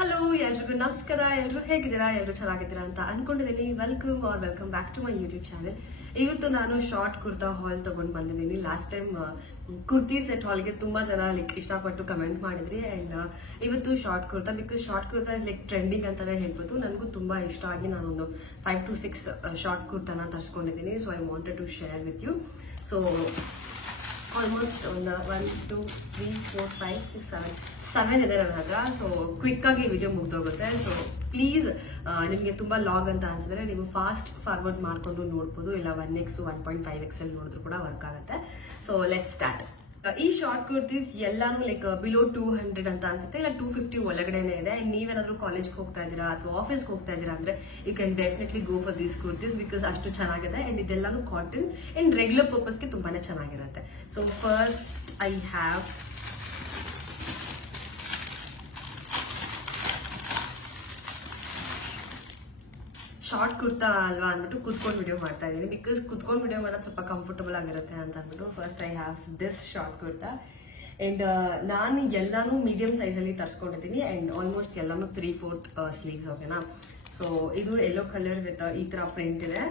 Hello ಎಲ್ರಿಗೂ ನಮಸ್ಕಾರ. ಎಲ್ಲರೂ ಹೇಗಿದ್ದೀರಾ? ಎಲ್ಲರೂ ಚೆನ್ನಾಗಿದ್ದೀರಾ ಅಂತ ಅನ್ಕೊಂಡಿದ್ದೀನಿ. Welcome back to my YouTube channel. ಇವತ್ತು ನಾನು ಶಾರ್ಟ್ ಕುರ್ತಾ ಹಾಲ್ ತಗೊಂಡ್ ಬಂದಿದ್ದೀನಿ. ಲಾಸ್ಟ್ ಟೈಮ್ ಕುರ್ತಿ ಸೆಟ್ ಹಾಲ್ಗೆ ತುಂಬಾ ಜನ ಇಷ್ಟಪಟ್ಟು ಕಮೆಂಟ್ ಮಾಡಿದ್ರಿ. ಅಂಡ್ ಇವತ್ತು short kurta, because short kurta is trending ಅಂತಾನೆ ಹೇಳ್ಬೋದು. ನನಗೂ ತುಂಬಾ ಇಷ್ಟ ಆಗಿ ನಾನೊಂದು 5 to 6 ಶಾರ್ಟ್ ಕುರ್ತಾನ ತರಿಸ್ಕೊಂಡಿದ್ದೀನಿ. So I wanted to share with you. So almost ಒಂದು 1 2 3 4 5 6 7 ಇದೆ ನನ್ನ ಹತ್ರ. ಸೊ ಕ್ವಿಕ್ ಆಗಿ ವಿಡಿಯೋ ಮುಗ್ದೋಗುತ್ತೆ. ಸೊ ಪ್ಲೀಸ್ ನಿಮಗೆ ತುಂಬಾ ಲಾಗ್ ಅಂತ ಅನ್ಸಿದ್ರೆ ನೀವು ಫಾಸ್ಟ್ ಫಾರ್ವರ್ಡ್ ಮಾಡ್ಕೊಂಡು ನೋಡ್ಬೋದು, ಇಲ್ಲ 1x 1.5x ನೋಡಿದ್ರು ಕೂಡ ವರ್ಕ್ ಆಗುತ್ತೆ. So let start. ಈ ಶಾರ್ಟ್ ಕುರ್ತೀಸ್ ಎಲ್ಲಾನು ಬಿಲೋ 200 ಅಂತ ಅನ್ಸುತ್ತೆ, ಇಲ್ಲ 250 ಒಳಗಡೆನೆ ಇದೆ. ನೀವೇನಾದ್ರೂ ಕಾಲೇಜ್ಗೆ ಹೋಗ್ತಾ ಇದ್ದೀರಾ ಅಥವಾ ಆಫೀಸ್ಗೆ ಹೋಗ್ತಾ ಇದ್ದೀರಾ ಅಂದ್ರೆ you can definitely go for these kurtis, because ಅಷ್ಟು ಚೆನ್ನಾಗಿದೆ. ಅಂಡ್ ಇದೆಲ್ಲಾನು ಕಾಟನ್ ಅಂಡ್ ರೆಗ್ಯುಲರ್ ಪರ್ಪಸ್ಗೆ ತುಂಬಾನೇ ಚೆನ್ನಾಗಿರುತ್ತೆ. So first I have short kurta ಅಲ್ವಾ ಅಂದ್ಬಿಟ್ಟು ಕುತ್ಕೊಂಡು ವಿಡಿಯೋ ಮಾಡ್ತಾ ಇದ್ದೀನಿ, ಬಿಕಾಸ್ ಕುತ್ಕೊಂಡು ವಿಡಿಯೋ ಮಾಡೋದು ಸ್ವಲ್ಪ ಕಂಫರ್ಟಬಲ್ ಆಗಿರುತ್ತೆ ಅಂತ ಅಂದ್ಬಿಟ್ಟು. First I have this short kurta. And ನಾನು ಎಲ್ಲಾನು ಮೀಡಿಯಂ ಸೈಜ್ ಅಲ್ಲಿ ತರಿಸ್ಕೊಂಡಿದ್ದೀನಿ. ಅಂಡ್ ಆಲ್ಮೋಸ್ಟ್ ಎಲ್ಲಾನು 3/4 ಸ್ಲೀವ್ಸ್. ಓಕೆನಾ? ಸೊ ಇದು ಯೆಲ್ಲೋ ಕಲರ್ ವಿತ್ ಈ ತರ ಪ್ರಿಂಟ್ ಇದೆ,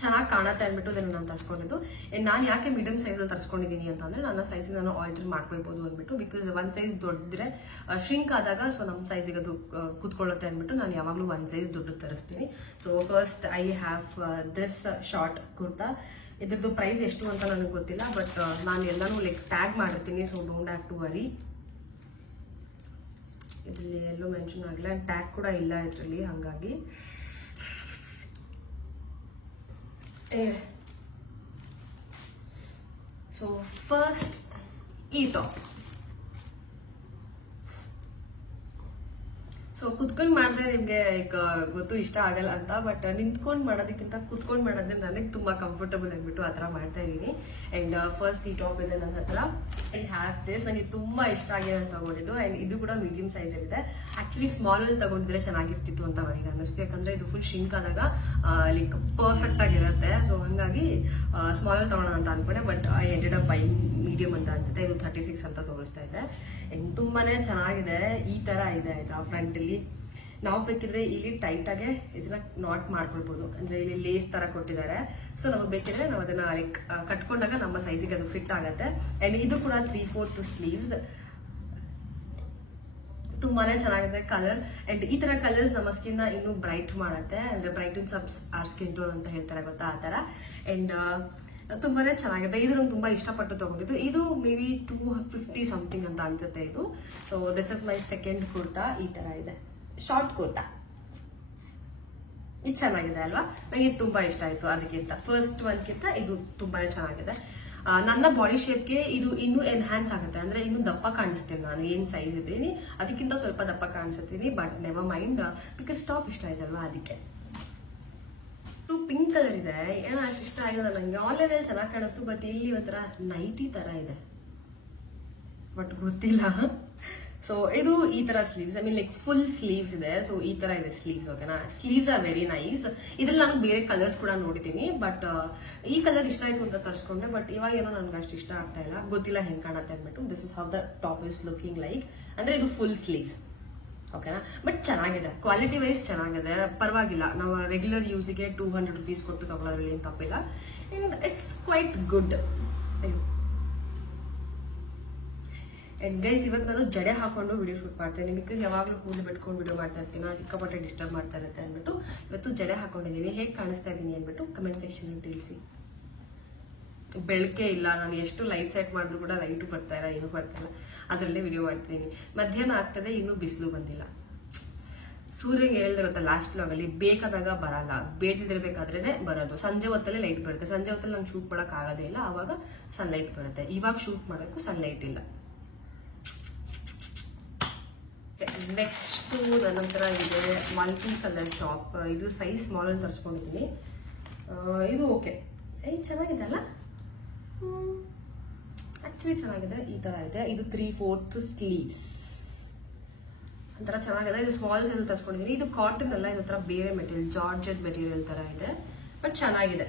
ಚೆನ್ನಾಗಿ ಕಾಣುತ್ತೆ ಅಂದ್ಬಿಟ್ಟು ಇದನ್ನು ನಾನು ತರಿಸ್ಕೊಂಡಿದ್ದು. ನಾನು ಯಾಕೆ ಮೀಡಿಯಂ ಸೈಜ್ ಅಲ್ಲಿ ತರಿಸ್ಕೊಂಡಿದ್ದೀನಿ ಅಂತಂದ್ರೆ ನನ್ನ ಸೈಜ್ ನಾನು ಆಲ್ಟರ್ ಮಾಡ್ಕೊಳ್ಬಹುದು ಅಂದ್ಬಿಟ್ಟು, ಬಿಕಾಸ್ ಒಂದ್ ಸೈಜ್ ದೊಡ್ಡದ್ರೆ ಶ್ರಿಂಕ್ ಆದಾಗ ಸೊ ನಮ್ಮ ಸೈಜಿಗೆ ಅದು ಕೂತ್ಕೊಳ್ಳುತ್ತೆ ಅಂದ್ಬಿಟ್ಟು ನಾನು ಯಾವಾಗಲೂ ಒಂದ್ ಸೈಜ್ ದೊಡ್ಡದು ತರಿಸ್ತೀನಿ. So first I have this short kurta. ಇದ್ರದ್ದು ಪ್ರೈಸ್ ಎಷ್ಟು ಅಂತ ನನಗೆ ಗೊತ್ತಿಲ್ಲ, ಬಟ್ ನಾನು ಎಲ್ಲಾನು ಟ್ಯಾಗ್ ಮಾಡಿರ್ತೀನಿ. So don't have to worry. ಇದರಲ್ಲಿ ಎಲ್ಲೂ ಮೆನ್ಷನ್ ಆಗಿಲ್ಲ, ಟ್ಯಾಗ್ ಕೂಡ ಇಲ್ಲ ಇದರಲ್ಲಿ, ಹಾಗಾಗಿ ಸೊ ಫಸ್ಟ್ ಈ ಟಾಪ್. ಸೊ ಕುತ್ಕೊಂಡ್ ಮಾಡಿದ್ರೆ ನಿಮ್ಗೆ ಗೊತ್ತು ಇಷ್ಟ ಆಗಲ್ಲ ಅಂತ, ಬಟ್ ನಿಂತ್ಕೊಂಡ್ ಮಾಡೋದಕ್ಕಿಂತ ಕುತ್ಕೊಂಡ್ ಮಾಡೋದ್ರೆ ನನಗೆ ತುಂಬಾ ಕಂಫರ್ಟಬಲ್ ಅಂದ್ಬಿಟ್ಟು ಆತರ ಮಾಡ್ತಾ ಇದೀನಿ. ಅಂಡ್ ಫಸ್ಟ್ ಈ ಟಾಪ್ ಇದೆ ನನ್ನ ಹತ್ರ. I have this. ನನಗೆ ತುಂಬಾ ಇಷ್ಟ ಆಗಿದೆ ಅಂತ ತಗೊಂಡಿದ್ದು. ಅಂಡ್ ಇದು ಕೂಡ ಮೀಡಿಯಂ ಸೈಜ್ ಇದೆ. ಆಕ್ಚುಲಿ ಸ್ಮಾಲ್ ಅಲ್ಲಿ ತಗೊಂಡಿದ್ರೆ ಚೆನ್ನಾಗಿರ್ತಿತ್ತು ಅಂತ ನನಗೆ ಅನ್ನಿಸ್ತು, ಯಾಕಂದ್ರೆ ಇದು ಫುಲ್ ಶಿಂಕ್ ಆದಾಗ ಪರ್ಫೆಕ್ಟ್ ಆಗಿರುತ್ತೆ. ಸೊ ಹಂಗಾಗಿ ಸ್ಮಾಲ್ ಅಲ್ಲಿ ತಗೋಣ ಅಂತ ಅನ್ಕೊಂಡೆ, but I ended up buying medium ಅಂತ ಅನ್ಸುತ್ತೆ. ಇದು 36 ಅಂತ ತೋರಿಸ್ತಾ ಇದೆ. ತುಂಬಾನೇ ಚೆನ್ನಾಗಿದೆ. ಈ ತರ ಇದೆ ಆಯ್ತಾ ಫ್ರಂಟ್ ಅಲ್ಲಿ. ನಾವು ಬೇಕಿದ್ರೆ ಇಲ್ಲಿ ಟೈಟ್ ಆಗಿ ಇದನ್ನ ನಾಟ್ ಮಾಡ್ಕೊಳ್ಬಹುದು, ಅಂದ್ರೆ ಇಲ್ಲಿ ಲೇಸ್ ತರ ಕೊಟ್ಟಿದ್ದಾರೆ. ಸೊ ನಮಗೆ ಬೇಕಿದ್ರೆ ನಾವು ಅದನ್ನ ಕಟ್ಕೊಂಡಾಗ ನಮ್ಮ ಸೈಜಿಗೆ ಅದು ಫಿಟ್ ಆಗುತ್ತೆ. ಅಂಡ್ ಇದು ಕೂಡ 3/4 ಸ್ಲೀವ್ಸ್. ತುಂಬಾನೇ ಚೆನ್ನಾಗಿದೆ ಕಲರ್. ಅಂಡ್ ಈ ತರ ಕಲರ್ಸ್ ನಮ್ಮ ಸ್ಕಿನ್ ನ ಇನ್ನೂ ಬ್ರೈಟ್ ಮಾಡುತ್ತೆ, ಅಂದ್ರೆ brightens up our skin tone ಅಂತ ಹೇಳ್ತಾರೆ ಗೊತ್ತಾ, ಆ ತರ. ಅಂಡ್ ತುಂಬಾನೇ ಚೆನ್ನಾಗಿದೆ. ಇದು ನಂಗೆ ತುಂಬಾ ಇಷ್ಟಪಟ್ಟು ತಗೊಂಡಿದ್ದು. ಇದು ಮೇ ಬಿ 250 ಸಮಥಿಂಗ್ ಅಂತ ಅನ್ಸುತ್ತೆ ಇದು. So this is my second kurta. ಈ ತರ ಇದೆ ಶಾರ್ಟ್ ಕುರ್ತಾ. ಇದು ಚೆನ್ನಾಗಿದೆ ಅಲ್ವಾ? ನಂಗೆ ಇದು ತುಂಬಾ ಇಷ್ಟ ಆಯ್ತು ಅದಕ್ಕಿಂತ, ಫಸ್ಟ್ ಒನ್ಗಿಂತ ಇದು ತುಂಬಾನೇ ಚೆನ್ನಾಗಿದೆ. ನನ್ನ ಬಾಡಿ ಶೇಪ್ಗೆ ಇದು ಇನ್ನೂ ಎನ್ಹಾನ್ಸ್ ಆಗುತ್ತೆ, ಅಂದ್ರೆ ಇನ್ನು ದಪ್ಪ ಕಾಣಿಸ್ತೀನಿ. ನಾನು ಏನ್ ಸೈಜ್ ಇದ್ದೀನಿ ಅದಕ್ಕಿಂತ ಸ್ವಲ್ಪ ದಪ್ಪ ಕಾಣಿಸ್ತೀನಿ, but never mind, because top ಇಷ್ಟ ಇದೆ ಅಲ್ವಾ ಅದಕ್ಕೆ. ಪಿಂಕ್ ಕಲರ್ ಇದೆ, ಏನೋ ಅಷ್ಟು ಇಷ್ಟ ಆಗಿಲ್ಲ ನಂಗೆ. ಆನ್ಲೈನ್ ಅಲ್ಲಿ ಚೆನ್ನಾಗಿ ಕಾಣಿಸ್ತು, ಬಟ್ ಇಲ್ಲಿ ಒಂಥರ ನೈಟಿ ತರ ಇದೆ, ಬಟ್ ಗೊತ್ತಿಲ್ಲ. ಸೊ ಇದು ಈ ತರ sleeves, I mean full sleeves ಇದೆ. ಸೊ ಈ ತರ ಇದೆ ಸ್ಲೀವ್ಸ್. ಓಕೆನಾ? Sleeves are very nice. ಇದ್ರಲ್ಲಿ ನಾನು ಬೇರೆ ಕಲರ್ಸ್ ಕೂಡ ನೋಡಿದ್ದೀನಿ, ಬಟ್ ಈ ಕಲರ್ ಇಷ್ಟ ಆಯ್ತು ಅಂತ ತರಿಸ್ಕೊಂಡೆ. ಬಟ್ ಇವಾಗ ಏನೋ ನನ್ಗೆ ಅಷ್ಟು ಇಷ್ಟ ಆಗ್ತಾ ಇಲ್ಲ, ಗೊತ್ತಿಲ್ಲ ಹೆಂಗ್ ಕಾಣತ್ತೆ ಅಂದ್ಬಿಟ್ಟು. This is how the top is looking like. ಅಂದ್ರೆ ಇದು ಫುಲ್ ಸ್ಲೀವ್ಸ್. ಓಕೆನಾ? ಬಟ್ ಚೆನ್ನಾಗಿದೆ, ಕ್ವಾಲಿಟಿ ವೈಸ್ ಚೆನ್ನಾಗಿದೆ, ಪರವಾಗಿಲ್ಲ. ನಾವು ರೆಗ್ಯುಲರ್ ಯೂಸಿಗೆ 200 rupees ಕೊಟ್ಟು ತಗೊಳ್ಳೋದ್ರಲ್ಲಿ ಏನು ತಪ್ಪಿಲ್ಲ. And it's quite good. And guys, ಇವತ್ತು ನಾನು ಜಡೆ ಹಾಕೊಂಡು ವಿಡಿಯೋ ಶೂಟ್ ಮಾಡ್ತೇನೆ, ಬಿಕಾಸ್ ಯಾವಾಗಲೂ ಕೂದಲು ಬಿಟ್ಕೊಂಡು ವಿಡಿಯೋ ಮಾಡ್ತಾ ಇರ್ತೀನಿ, ಸಿಕ್ಕಾಪಟ್ಟೆ ಡಿಸ್ಟರ್ಬ್ ಮಾಡ್ತಾ ಇರುತ್ತೆ ಅಂದ್ಬಿಟ್ಟು ಇವತ್ತು ಜಡೆ ಹಾಕೊಂಡಿದ್ದೀನಿ. ಹೇಗೆ ಕಾಣಿಸ್ತಾ ಇದ್ದೀನಿ ಅಂದ್ಬಿಟ್ಟು ಕಮೆಂಟ್ ಸೆಕ್ಷನ್ ಅಲ್ಲಿ ತಿಳಿಸಿ. ಬೆಳಕೆ ಇಲ್ಲ, ನಾನು ಎಷ್ಟು ಲೈಟ್ ಸೆಟ್ ಮಾಡಿದ್ರು ಕೂಡ ಲೈಟು ಬರ್ತಾ ಇಲ್ಲ, ಏನು ಬರ್ತಾ ಇಲ್ಲ. ಅದರಲ್ಲೇ ವಿಡಿಯೋ ಮಾಡ್ತಿದ್ದೀನಿ. ಮಧ್ಯಾಹ್ನ ಆಗ್ತದೆ, ಇನ್ನೂ ಬಿಸಿಲು ಬಂದಿಲ್ಲ. ಸೂರ್ಯಗೆ ಹೇಳ್ದಿರುತ್ತೆ ಲಾಸ್ಟ್ ವ್ಲಾಗ್ ಅಲ್ಲಿ, ಬೇಕಾದಾಗ ಬರಲ್ಲ, ಬೇದಿದಿರ್ಬೇಕಾದ್ರೇನೆ ಬರೋದು. ಸಂಜೆ ಹೊತ್ತಲ್ಲಿ ಲೈಟ್ ಬರುತ್ತೆ. ಸಂಜೆ ಹೊತ್ತಲ್ಲಿ ನಾನು ಶೂಟ್ ಮಾಡಕ್ ಆಗೋದೇ ಇಲ್ಲ, ಅವಾಗ ಸನ್ಲೈಟ್ ಬರುತ್ತೆ. ಇವಾಗ ಶೂಟ್ ಮಾಡಕ್ಕೂ ಸನ್ಲೈಟ್ ಇಲ್ಲ. ನೆಕ್ಸ್ಟ್ ನನ್ನ ಹತ್ರ ಇದೆ ಮಲ್ಟಿ ಕಲರ್ ಟಾಪ್. ಇದು ಸೈಜ್ ಸ್ಮಾಲ್ ಅಲ್ಲಿ ತರಿಸ್ಕೊಂಡಿದ್ದೀನಿ. ಇದು ಓಕೆ, ಚೆನ್ನಾಗಿದೆ ಅಲ್ಲ? ಆಕ್ಚುಲಿ ಚೆನ್ನಾಗಿದೆ. ಈ ತರ ಇದೆ. ಇದು 3/4 ಸ್ಲೀವ್ಸ್. ಒಂಥರ ಚೆನ್ನಾಗಿದೆ. ಇದು ಸ್ಮಾಲ್ ಸೈಜ್ ತರಿಸ್ಕೊಂಡಿದ್ದೀನಿ. ಇದು ಕಾಟನ್ ಅಲ್ಲ, ಇದು ತರ ಬೇರೆ ಮೆಟೀರಿಯಲ್, ಜಾರ್ಜೆಟ್ ಮೆಟೀರಿಯಲ್ ತರ ಇದೆ, ಬಟ್ ಚೆನ್ನಾಗಿದೆ.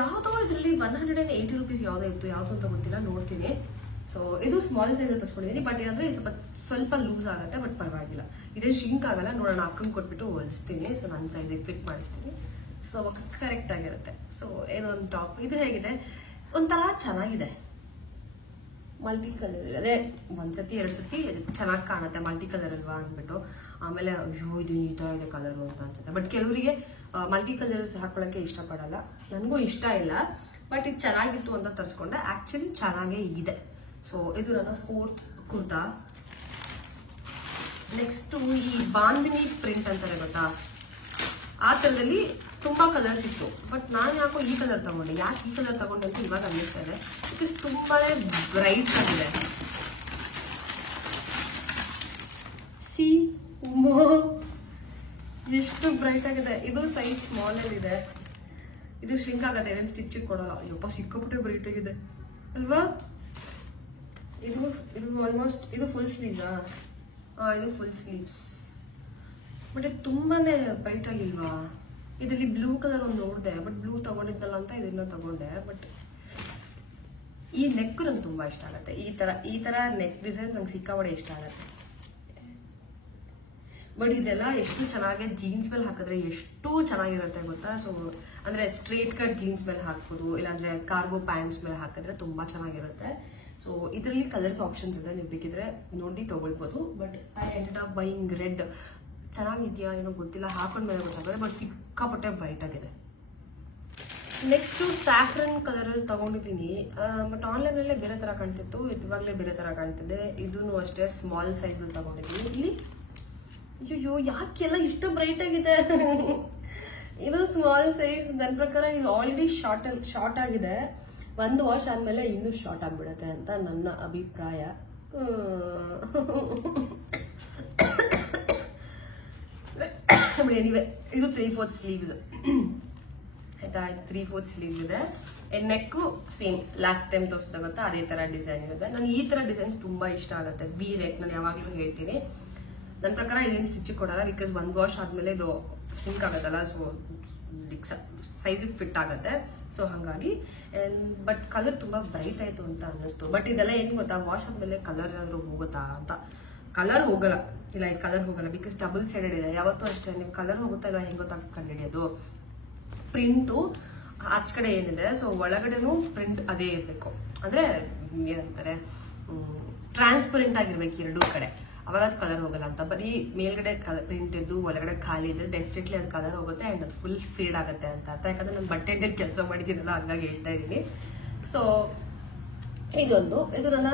ಯಾವ್ದೋ ಇದ್ರಲ್ಲಿ 180 rupees ಯಾವ್ದೋ ಇತ್ತು, ಯಾವ್ದು ಅಂತ ಗೊತ್ತಿಲ್ಲ, ನೋಡ್ತೀನಿ. ಸೊ ಇದು ಸ್ಮಾಲ್ ಸೈಜ್ ಅಲ್ಲಿ ತರಿಸ್ಕೊಂಡಿದ್ದೀನಿ. ಬಟ್ ಏನಂದ್ರೆ ಸ್ವಲ್ಪ ಲೂಸ್ ಆಗುತ್ತೆ, ಬಟ್ ಪರವಾಗಿಲ್ಲ, ಇದೇ ಶಿಂಕ್ ಆಗಲ್ಲ. ನೋಡೋಣ, ಅಕ್ಕಂಗೆ ಕೊಟ್ಬಿಟ್ಟು ಹೊಲಿಸ್ತೀನಿ. ಸೊ ನನ್ನ ಸೈಜಿಗೆ ಫಿಟ್ ಮಾಡಿಸ್ತೀನಿ. ಸೊ ಅವಾಗ ಕರೆಕ್ಟ್ ಆಗಿರುತ್ತೆ. ಸೊ ಏನೊಂದು ಟಾಪ್ ಇದು ಹೇಗಿದೆ, ಒಂಥರ ಚೆನ್ನಾಗಿದೆ, ಮಲ್ಟಿ ಕಲರ್. ಅದೇ ಒಂದ್ಸತಿ 2 ಸತಿ ಚೆನ್ನಾಗಿ ಕಾಣುತ್ತೆ, ಮಲ್ಟಿ ಕಲರ್ ಅಲ್ವಾ ಅಂದ್ಬಿಟ್ಟು. ಆಮೇಲೆ ಅಯ್ಯೋ ಇದು ನೀಟಾಗಿದೆ ಇದೆ ಕಲರು ಅಂತ ಅನ್ಸುತ್ತೆ. ಬಟ್ ಕೆಲವರಿಗೆ ಮಲ್ಟಿ ಕಲರ್ಸ್ ಹಾಕೊಳ್ಳೋಕೆ ಇಷ್ಟಪಡಲ್ಲ, ನನಗೂ ಇಷ್ಟ ಇಲ್ಲ. ಬಟ್ ಇದು ಚೆನ್ನಾಗಿತ್ತು ಅಂತ ತರಿಸ್ಕೊಂಡೆ, ಆಕ್ಚುಲಿ ಚೆನ್ನಾಗೇ ಇದೆ. ಸೊ ಇದು ನನ್ನ 4th ಕುರ್ತಾ. ನೆಕ್ಸ್ಟ್ ಈ ಬಾಂದಿನಿ ಪ್ರಿಂಟ್ ಅಂತಾರೆ ಗೊತ್ತಾ, ಆ ತರದಲ್ಲಿ ತುಂಬಾ ಕಲರ್ಸ್ ಇತ್ತು. ಬಟ್ ನಾನು ಯಾಕೋ ಈ ಕಲರ್ ತಗೊಂಡೆ. ಯಾಕೆ ಈ ಕಲರ್ ತಗೊಂಡೆ ಅಂತ ಇವಾಗ ಅನ್ನಿಸ್ತಾ ಇದೆ, ಬಿಕಾಸ್ ತುಂಬಾನೇ ಬ್ರೈಟ್ ಆಗಿದೆ. ಸಿ ಎಷ್ಟು ಬ್ರೈಟ್ ಆಗಿದೆ. ಇದು ಸೈಜ್ ಸ್ಮಾಲ್ ಅಲ್ಲಿ ಇದೆ. ಇದು ಶಿಂಕ್ ಆಗತ್ತೆ, ಏನೇನು ಸ್ಟಿಚ್ ಕೊಡಲ್ಲ. ಯಪ್ಪ ಸಿಕ್ಕಾಪಟ್ಟೆ ಬ್ರೈಟ್ ಆಗಿದೆ ಅಲ್ವಾ. ಇದು ಆಲ್ಮೋಸ್ಟ್ ಇದು ಫುಲ್ ಸ್ಲೀವ್ಸಾ? ಇದು ಫುಲ್ ಸ್ಲೀವ್ಸ್. ಬಟ್ ಇದು ತುಂಬಾನೇ ಬ್ರೈಟ್ ಆಗಿಲ್ವಾ. ಇದರಲ್ಲಿ ಬ್ಲೂ ಕಲರ್ ಒಂದು ನೋಡಿದೆ, ಬಟ್ ಬ್ಲೂ ತಗೊಂಡಿದ್ದಲ್ಲ ಅಂತ ಇದನ್ನ ತಗೊಂಡೆ. ಬಟ್ ಈ ನೆಕ್ ನಂಗೆ ತುಂಬಾ ಇಷ್ಟ ಆಗುತ್ತೆ. ಈ ತರ ನೆಕ್ ಡಿಸೈನ್ ನಂಗೆ ಸಿಕ್ಕಾಪಟ್ಟೆ ಇಷ್ಟ ಆಗುತ್ತೆ. ಬಟ್ ಇದೆಲ್ಲ ಎಷ್ಟು ಚೆನ್ನಾಗಿ ಜೀನ್ಸ್ ಮೇಲೆ ಹಾಕಿದ್ರೆ ಎಷ್ಟು ಚೆನ್ನಾಗಿರುತ್ತೆ ಗೊತ್ತಾ. ಸೊ ಅಂದ್ರೆ ಸ್ಟ್ರೇಟ್ ಕಟ್ ಜೀನ್ಸ್ ಮೇಲೆ ಹಾಕ್ಬೋದು, ಇಲ್ಲಾಂದ್ರೆ ಕಾರ್ಗೋ ಪ್ಯಾಂಟ್ಸ್ ಮೇಲೆ ಹಾಕಿದ್ರೆ ತುಂಬಾ ಚೆನ್ನಾಗಿರುತ್ತೆ. ಸೊ ಇದರಲ್ಲಿ ಕಲರ್ಸ್ ಆಪ್ಷನ್ಸ್ ಇದೆ, ನೀವು ಬೇಕಿದ್ರೆ ನೋಡಿ ತಗೊಳ್ಬೋದು. But I ended up buying red. ಚೆನ್ನಾಗಿದ್ಯಾ ಏನೋ ಗೊತ್ತಿಲ್ಲ, ಹಾಕೊಂಡ್ಮೇಲೆ ಗೊತ್ತಾಗುತ್ತೆ. ಬಟ್ ಸಿಕ್ಕಾಪಟ್ಟೆ ಬ್ರೈಟ್ ಆಗಿದೆ. ನೆಕ್ಸ್ಟ್ ಸ್ಯಾಫ್ರನ್ ಕಲರ್ ಅಲ್ಲಿ ತಗೊಂಡಿದ್ದೀನಿ. ಬಟ್ ಆನ್ಲೈನ್ ಅಲ್ಲೇ ಬೇರೆ ತರ ಕಾಣ್ತಿತ್ತು, ಇವಾಗಲೇ ಬೇರೆ ತರ ಕಾಣ್ತಿದೆ. ಇದನ್ನು ಅಷ್ಟೇ ಸ್ಮಾಲ್ ಸೈಜ್ ಅಲ್ಲಿ ತಗೊಂಡಿದ್ದೀನಿ. ಇಲ್ಲಿ ಅಯ್ಯೋ ಯಾಕೆಲ್ಲ ಇಷ್ಟು ಬ್ರೈಟ್ ಆಗಿದೆ. ಇದು ಸ್ಮಾಲ್ ಸೈಜ್. ನನ್ನ ಪ್ರಕಾರ ಇದು ಆಲ್ರೆಡಿ ಶಾರ್ಟ್ ಆಗಿದೆ. ಒಂದು ವಾಶ್ ಆದ್ಮೇಲೆ ಇನ್ನೂ ಶಾರ್ಟ್ ಆಗ್ಬಿಡತ್ತೆ ಅಂತ ನನ್ನ ಅಭಿಪ್ರಾಯ. ಎನಿವೆ ಇದು 3/4 ಸ್ಲೀವ್ಸ್ ಆಯ್ತಾ. 3/4 ಸ್ಲೀವ್ಸ್ ಇದೆ. ನೆಕ್ ಸೇಮ್ ಲಾಸ್ಟ್ ಟೈಮ್ ತೋರಿಸಿದ ಗೊತ್ತಾ ಅದೇ ತರ ಡಿಸೈನ್ ಇರುತ್ತೆ. ನನಗೆ ಈ ತರ ಡಿಸೈನ್ ತುಂಬಾ ಇಷ್ಟ ಆಗುತ್ತೆ. ವಿ ನೆಕ್ ನಾನು ಯಾವಾಗ್ಲೂ ಹೇಳ್ತೀನಿ. ನನ್ನ ಪ್ರಕಾರ ಇದೇನು ಸ್ಟಿಚ್ ಕೊಡಲ್ಲ, ಬಿಕಾಸ್ 1 ವಾಶ್ ಆದ್ಮೇಲೆ ಇದು ಸಿಂಕ್ ಆಗುತ್ತಲ್ಲ. ಸೊ ಸೈಜಿಗೆ ಫಿಟ್ ಆಗುತ್ತೆ. ಸೊ ಹಾಗಾಗಿ ಬಟ್ ಕಲರ್ ತುಂಬಾ ಬ್ರೈಟ್ ಆಯ್ತು ಅಂತ ಅನ್ನಿಸ್ತು. ಬಟ್ ಇದೆಲ್ಲ ಏನ್ ಗೊತ್ತಾ, ವಾಶ್ ಆದ್ಮೇಲೆ ಕಲರ್ ಏನಾದ್ರು ಹೋಗುತ್ತಾ ಅಂತ. ಕಲರ್ ಹೋಗಲ್ಲ, ಇಲ್ಲ ಇದು ಕಲರ್ ಹೋಗಲ್ಲ, ಬಿಕಾಸ್ ಡಬಲ್ ಸೈಡೆಡ್ ಇದೆ. ಯಾವತ್ತೂ ಅಷ್ಟೇ ನೀವು ಕಲರ್ ಹೋಗುತ್ತಾ ಇಲ್ಲ ಹೆಂಗ್ ಗೊತ್ತಾಗ ಕಂಡುಹಿಡಿಯೋದು. ಪ್ರಿಂಟು ಆಚ ಕಡೆ ಏನಿದೆ, ಸೊ ಒಳಗಡೆನೂ ಪ್ರಿಂಟ್ ಅದೇ ಇರಬೇಕು. ಅಂದ್ರೆ ಏನಂತಾರೆ, ಟ್ರಾನ್ಸ್ಪರೆಂಟ್ ಆಗಿರ್ಬೇಕು ಎರಡೂ ಕಡೆ, ಅವಾಗ ಅದು ಕಲರ್ ಹೋಗಲ್ಲ ಅಂತ. ಬರೀ ಮೇಲ್ಗಡೆ ಪ್ರಿಂಟ್ ಇದ್ದು ಒಳಗಡೆ ಖಾಲಿ ಇದ್ರೆ ಡೆಫಿನೆಟ್ಲಿ ಅದು ಕಲರ್ ಹೋಗುತ್ತೆ ಅಂಡ್ ಅದು ಫುಲ್ ಫೇಡ್ ಆಗುತ್ತೆ ಅಂತ ಅರ್ಥ. ಯಾಕಂದ್ರೆ ನಾನು ಬಟ್ಟೆಯಲ್ಲಿ ಕೆಲಸ ಮಾಡಿದ್ದೀನಲ್ಲ, ಹಂಗಾಗಿ ಹೇಳ್ತಾ ಇದ್ದೀನಿ. ಸೊ ಇದೊಂದು, ಇದು ನನ್ನ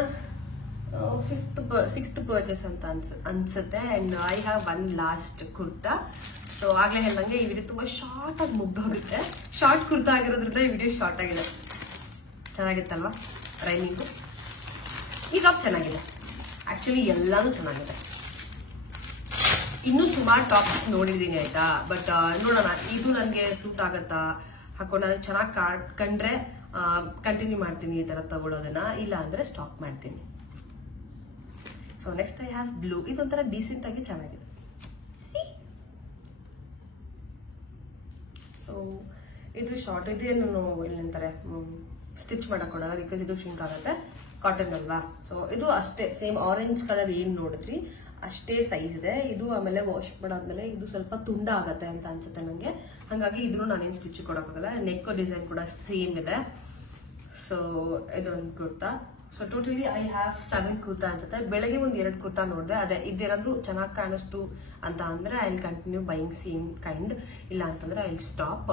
6th ಪರ್ಚೇಸ್ ಅಂತ ಅನ್ಸುತ್ತೆ. And I have 1 last kurta. So ಆಗ್ಲೇ ಹೇಳ್ದಂಗೆ ಈ ವಿಡಿಯೋ ತುಂಬಾ ಶಾರ್ಟ್ ಆಗಿ ಮುಗ್ದೋಗುತ್ತೆ. ಶಾರ್ಟ್ ಕುರ್ತಾ ಆಗಿರೋದ್ರಿಂದ ಈ ವಿಡಿಯೋ ಶಾರ್ಟ್ ಆಗಿದೆ. ಚೆನ್ನಾಗಿತ್ತಲ್ವಾ ರೈಮಿಂಗು. ಈ ಟಾಪ್ ಚೆನ್ನಾಗಿದೆ, ಆಕ್ಚುಲಿ ಎಲ್ಲಾನು ಚೆನ್ನಾಗಿದೆ. ಇನ್ನೂ ಸುಮಾರು ಟಾಪ್ಸ್ ನೋಡಿದೀನಿ ಆಯ್ತಾ. ಬಟ್ ನೋಡೋಣ ಇದು ನನಗೆ ಸೂಟ್ ಆಗತ್ತಾ, ಹಾಕೊಂಡು ನಾನು ಚೆನ್ನಾಗಿ ಕಂಡ್ರೆ ಕಂಟಿನ್ಯೂ ಮಾಡ್ತೀನಿ ಈ ತರ ತಗೊಳ್ಳೋದನ್ನ, ಇಲ್ಲ ಅಂದ್ರೆ ಸ್ಟಾಪ್ ಮಾಡ್ತೀನಿ. So next I have blue. ಇದೊಂಥರ ಡೀಸೆಂಟ್ ಆಗಿ ಚೆನ್ನಾಗಿದೆ. ಸೊ ಇದು ಶಾರ್ಟ್, ಇದೇನು ಏನಂತಾರೆ ಸ್ಟಿಚ್ ಮಾಡಕ್ ಕೊಡಲ್ಲ, ಬಿಕಾಸ್ ಇದು ಶಿಂಕ್ ಆಗುತ್ತೆ, ಕಾಟನ್ ಅಲ್ವಾ. ಸೊ ಇದು ಅಷ್ಟೇ ಸೇಮ್ ಆರೆಂಜ್ ಕಲರ್ ಏನ್ ನೋಡಿದ್ರಿ ಅಷ್ಟೇ ಸೈಜ್ ಇದೆ ಇದು. ಆಮೇಲೆ ವಾಶ್ ಮಾಡಾದ್ಮೇಲೆ ಇದು ಸ್ವಲ್ಪ ತುಂಡ ಆಗತ್ತೆ ಅಂತ ಅನ್ಸುತ್ತೆ ನಂಗೆ, ಹಾಗಾಗಿ ಇದ್ರೂ ನಾನೇನ್ ಸ್ಟಿಚ್ ಕೊಡಕ್ಕಾಗಲ್ಲ. ನೆಕ್ ಡಿಸೈನ್ ಕೂಡ ಸೇಮ್ ಇದೆ. ಸೊ ಇದೊಂದು kurta. So totally I have 7 kurta ಅನ್ಸುತ್ತೆ. ಬೆಳಗ್ಗೆ 2 ಕುರ್ತಾ ನೋಡಿದೆ, ಅದೇ ಇದೇನಾದ್ರು ಚೆನ್ನಾಗಿ ಕಾಣಿಸ್ತು ಅಂತ ಅಂದ್ರೆ I will continue buying same kind, ಇಲ್ಲ ಅಂತಂದ್ರೆ ಐ ವಿಲ್ ಸ್ಟಾಪ್.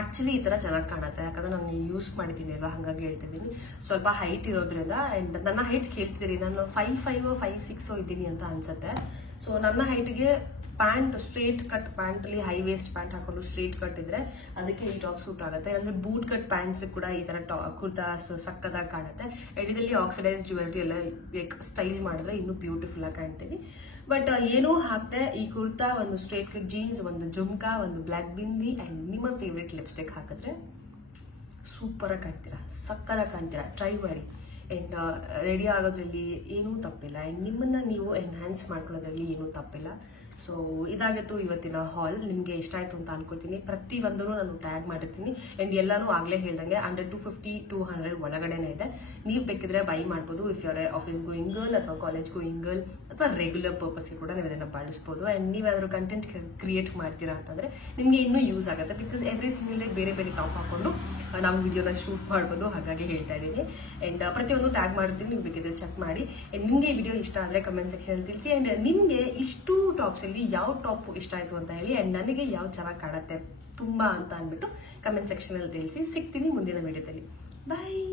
ಆಕ್ಚುಲಿ ಈ ತರ ಚೆನ್ನಾಗಿ ಕಾಣುತ್ತೆ, ಯಾಕಂದ್ರೆ ನಾನು ಯೂಸ್ ಮಾಡಿದ್ದೀನಿ ಅಲ್ವಾ, ಹಂಗಾಗಿ ಹೇಳ್ತಿದ್ದೀನಿ. ಸ್ವಲ್ಪ ಹೈಟ್ ಇರೋದ್ರಿಂದ, ಅಂಡ್ ನನ್ನ ಹೈಟ್ ಕೇಳ್ತಿದ್ದೀರಿ, ನಾನು 5'5" 5'6" ಇದ್ದೀನಿ ಅಂತ ಅನ್ಸುತ್ತೆ. ಸೊ ನನ್ನ ಹೈಟ್ಗೆ ಪ್ಯಾಂಟ್ ಸ್ಟ್ರೇಟ್ ಕಟ್ ಪ್ಯಾಂಟ್ ಅಲ್ಲಿ ಹೈ ವೇಸ್ಟ್ ಪ್ಯಾಂಟ್ ಹಾಕೊಂಡು ಸ್ಟ್ರೇಟ್ ಕಟ್ ಇದ್ರೆ ಅದಕ್ಕೆ ಈ ಟಾಪ್ ಸೂಟ್ ಆಗುತ್ತೆ. ಅಂದ್ರೆ ಬೂಟ್ ಕಟ್ ಪ್ಯಾಂಟ್ಸ್ ಕೂಡ ಈ ತರ ಕುರ್ತಾಸ್ ಸಕ್ಕದಾಗಿ ಕಾಣುತ್ತೆ. ಎಡಿದಲ್ಲಿ ಆಕ್ಸಿಡೈಸ್ ಜ್ಯುವೆಲರಿ ಎಲ್ಲ ಸ್ಟೈಲ್ ಮಾಡಿದ್ರೆ ಇನ್ನೂ ಬ್ಯೂಟಿಫುಲ್ ಆಗಿ ಕಾಣ್ತೀವಿ. ಬಟ್ ಏನೂ ಹಾಕ್ತೆ ಈ ಕುರ್ತಾ, ಒಂದು ಸ್ಟ್ರೇಟ್ ಕಟ್ ಜೀನ್ಸ್, ಒಂದು ಜುಮ್ಕಾ, ಒಂದು ಬ್ಲಾಕ್ ಬಿಂದಿ ಅಂಡ್ ನಿಮ್ಮ ಫೇವ್ರೆಟ್ ಲಿಪ್ಸ್ಟಿಕ್ ಹಾಕಿದ್ರೆ ಸೂಪರ್ ಆಗಿ ಕಾಣ್ತೀರಾ, ಸಕ್ಕದಾಗಿ ಕಾಣ್ತೀರಾ. ಟ್ರೈ ಮಾಡಿ. ಅಂಡ್ ರೆಡಿ ಆಗೋದ್ರಲ್ಲಿ ಏನೂ ತಪ್ಪಿಲ್ಲ, ಅಂಡ್ ನಿಮ್ಮನ್ನ ನೀವು ಎನ್ಹಾನ್ಸ್ ಮಾಡ್ಕೊಳ್ಳೋದ್ರಲ್ಲಿ ಏನೂ ತಪ್ಪಿಲ್ಲ. ಸೊ ಇದಾಗಿತ್ತು ಇವತ್ತಿನ ಹಾಲ್. ನಿಮಗೆ ಇಷ್ಟ ಆಯ್ತು ಅಂತ ಅನ್ಕೊಳ್ತೀನಿ. ಪ್ರತಿಯೊಂದೂ ನಾನು ಟ್ಯಾಗ್ ಮಾಡಿರ್ತೀನಿ ಅಂಡ್ ಎಲ್ಲಾನು ಆಗ್ಲೇ ಹೇಳ್ದಂಗೆ ಅಂಡರ್ 250-200 ಒಳಗಡೆನೆ ಇದೆ. ನೀವು ಬೇಕಿದ್ರೆ ಬೈ ಮಾಡ್ಬೋದು. If your office going girl ಅಥವಾ ಕಾಲೇಜ್ ಗೋಯಿಂಗ್ ಗರ್ಲ್ ಅಥವಾ ರೆಗ್ಯುಲರ್ ಪರ್ಪಸ್ಗೆ ಕೂಡ ನೀವು ಇದನ್ನ ಬಳಸ್ಬೋದು. ಅಂಡ್ ನೀವೇನಾದ್ರೂ ಕಂಟೆಂಟ್ ಕ್ರಿಯೇಟ್ ಮಾಡ್ತೀರಾ ಅಂತಂದ್ರೆ ನಿಮಗೆ ಇನ್ನೂ ಯೂಸ್ ಆಗುತ್ತೆ. ಬಿಕಾಸ್ ಎವ್ರಿ ಸಿಂಗಲ್ ಡೇ ಬೇರೆ ಬೇರೆ ಟಾಪ್ ಹಾಕೊಂಡು ನಾವು ವಿಡಿಯೋನ ಶೂಟ್ ಮಾಡ್ಬೋದು. ಹಾಗಾಗಿ ಹೇಳ್ತಾ ಇದ್ದೀನಿ. ಅಂಡ್ ಪ್ರತಿಯೊಂದು ಟ್ಯಾಗ್ ಮಾಡಿರ್ತೀನಿ, ನೀವು ಬೇಕಿದ್ರೆ ಚೆಕ್ ಮಾಡಿ. ಅಂಡ್ ನಿಮಗೆ ಈ ವಿಡಿಯೋ ಇಷ್ಟ ಅಂದ್ರೆ ಕಮೆಂಟ್ ಸೆಕ್ಷನ್ ಅಲ್ಲಿ ತಿಳಿಸಿ. ಅಂಡ್ ನಿಮ್ಗೆ ಇಷ್ಟು ಟಾಪ್ಸ್ ಅಲ್ಲಿ ಯಾವ ಟಾಪ್ ಇಷ್ಟ ಆಯ್ತು ಅಂತ ಹೇಳಿ ಅಂಡ್ ನನಗೆ ಯಾವ ಚೆನ್ನಾಗಿ ಕಾಣುತ್ತೆ ತುಂಬಾ ಅಂತ ಅಂದ್ಬಿಟ್ಟು ಕಮೆಂಟ್ ಸೆಕ್ಷನ್ ಅಲ್ಲಿ ತಿಳಿಸಿ. ಸಿಗ್ತೀನಿ ಮುಂದಿನ ವಿಡಿಯೋದಲ್ಲಿ. ಬಾಯ್.